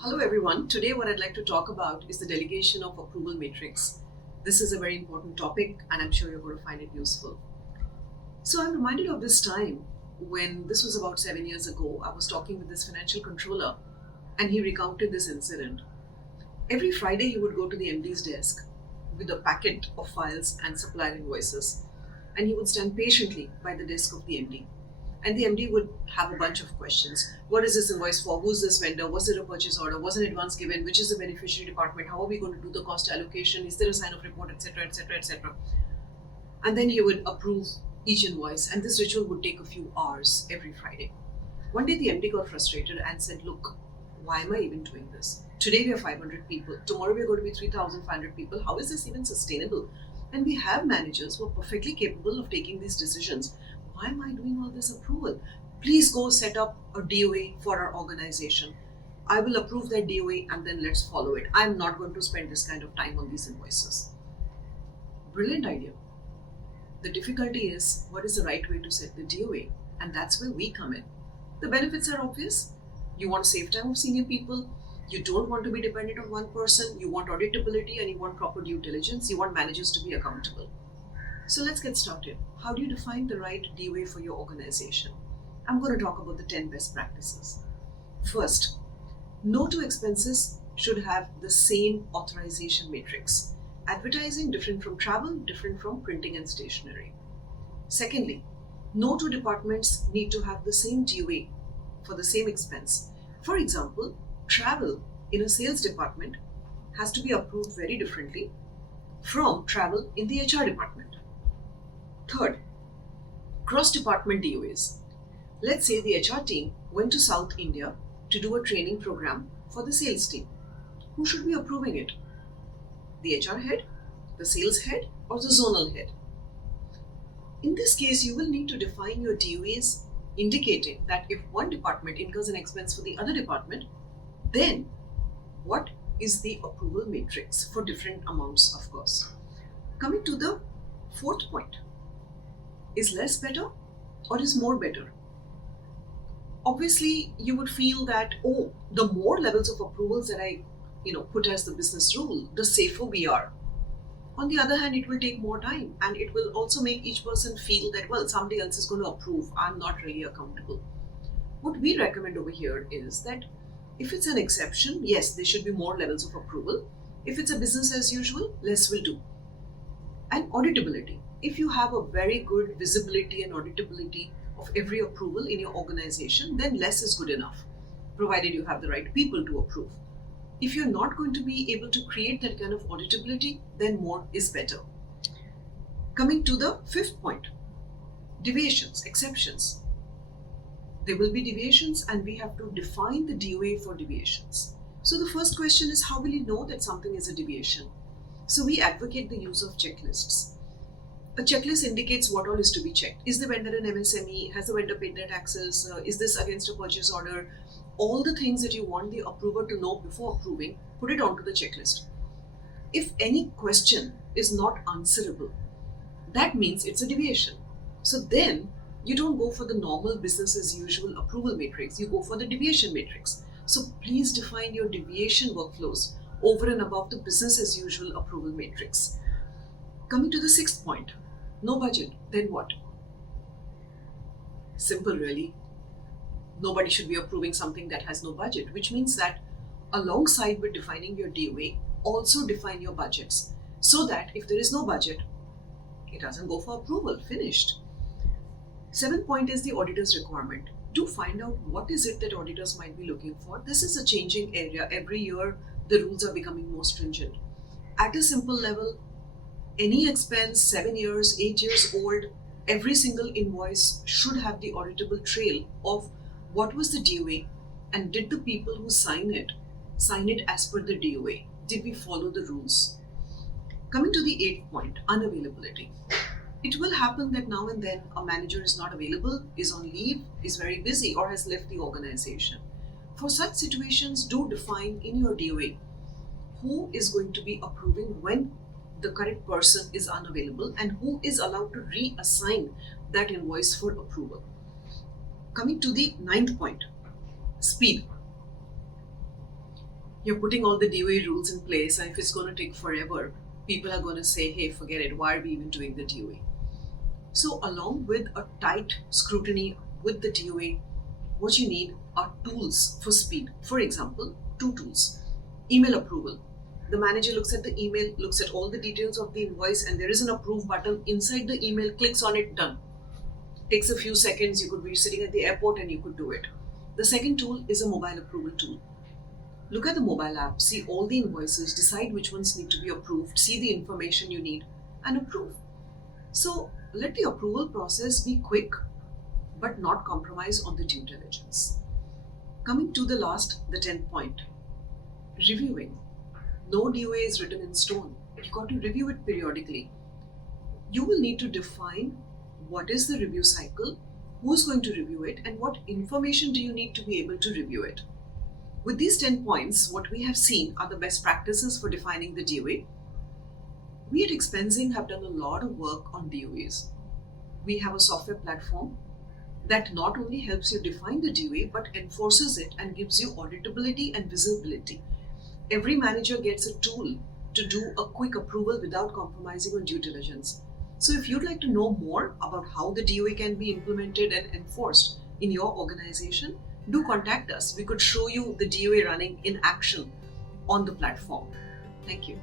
Hello everyone. Today what I'd like to talk about is the delegation of approval matrix. This is a very important topic and I'm sure you're going to find it useful. So I'm reminded of this time when this was about 7 years ago. I was talking with this financial controller and he recounted this incident. Every Friday he would go to the MD's desk with a packet of files and supplier invoices and he would stand patiently by the desk of the MD. And the MD would have a bunch of questions. What is this invoice for? Who's this vendor? Was it a purchase order? Was an advance given? Which is the beneficiary department? How are we going to do the cost allocation? Is there a sign of report, etc., etc., etc.? And then he would approve each invoice. And this ritual would take a few hours every Friday. One day the MD got frustrated and said, look, why am I even doing this? Today we are 500 people. Tomorrow we are going to be 3,500 people. How is this even sustainable? And we have managers who are perfectly capable of taking these decisions. Why am I doing all this approval? Please go set up a DoA for our organization. I will approve that DoA and then let's follow it. I'm not going to spend this kind of time on these invoices. Brilliant idea. The difficulty is, what is the right way to set the DoA? And that's where we come in. The benefits are obvious. You want to save time of senior people. You don't want to be dependent on one person. You want auditability and you want proper due diligence. You want managers to be accountable. So let's get started. How do you define the right DoA for your organization? I'm going to talk about the 10 best practices. First, no two expenses should have the same authorization matrix. Advertising different from travel, different from printing and stationery. Secondly, no two departments need to have the same DoA for the same expense. For example, travel in a sales department has to be approved very differently from travel in the HR department. Third, cross-department DoAs. Let's say the HR team went to South India to do a training program for the sales team. Who should be approving it? The HR head, the sales head, or the zonal head? In this case, you will need to define your DoAs indicating that if one department incurs an expense for the other department, then what is the approval matrix for different amounts, of course. Coming to the fourth point. Is less better or is more better? Obviously, you would feel that, oh, the more levels of approvals that I put as the business rule, the safer we are. On the other hand, it will take more time and it will also make each person feel that, well, somebody else is going to approve. I'm not really accountable. What we recommend over here is that if it's an exception, yes, there should be more levels of approval. If it's a business as usual, less will do. And auditability. If you have a very good visibility and auditability of every approval in your organization, then less is good enough, provided you have the right people to approve. If you're not going to be able to create that kind of auditability, then more is better. Coming to the fifth point, deviations, exceptions. There will be deviations and we have to define the DoA for deviations. So the first question is, how will you know that something is a deviation? So we advocate the use of checklists. A checklist indicates what all is to be checked. Is the vendor an MSME? Has the vendor paid their taxes? Is this against a purchase order? All the things that you want the approver to know before approving, put it onto the checklist. If any question is not answerable, that means it's a deviation. So then you don't go for the normal business as usual approval matrix, you go for the deviation matrix. So please define your deviation workflows over and above the business as usual approval matrix. Coming to the sixth point, no budget, then what? Simple really. Nobody should be approving something that has no budget, which means that alongside with defining your DoA, also define your budgets so that if there is no budget, it doesn't go for approval, finished. Seventh point is the auditor's requirement. Do find out what is it that auditors might be looking for. This is a changing area. Every year, the rules are becoming more stringent. At a simple level, any expense 7 years, 8 years old, every single invoice should have the auditable trail of what was the DoA and did the people who sign it as per the DoA? Did we follow the rules? Coming to the eighth point, unavailability. It will happen that now and then a manager is not available, is on leave, is very busy, or has left the organization. For such situations, do define in your DoA who is going to be approving when the correct person is unavailable and who is allowed to reassign that invoice for approval. Coming to the ninth point, speed. you're putting all the DoA rules in place, and if it's going to take forever, people are going to say, hey, forget it, why are we even doing the DoA? So along with a tight scrutiny with the DoA, what you need are tools for speed. For example, 2 tools. Email approval. The manager looks at the email, looks at all the details of the invoice, and there is an approve button inside the email, clicks on it, done. Takes a few seconds, you could be sitting at the airport and you could do it. The second tool is a mobile approval tool. Look at the mobile app, see all the invoices, decide which ones need to be approved, see the information you need, and approve. So let the approval process be quick, but not compromise on the due diligence. Coming to the last, the 10th point, reviewing. No DoA is written in stone. You've got to review it periodically. You will need to define what is the review cycle, who's going to review it, and what information do you need to be able to review it. With these 10 points, what we have seen are the best practices for defining the DoA. We at Expenzing have done a lot of work on DoAs. We have a software platform that not only helps you define the DoA, but enforces it and gives you auditability and visibility. Every manager gets a tool to do a quick approval without compromising on due diligence. So if you'd like to know more about how the DoA can be implemented and enforced in your organization, do contact us. We could show you the DoA running in action on the platform. Thank you.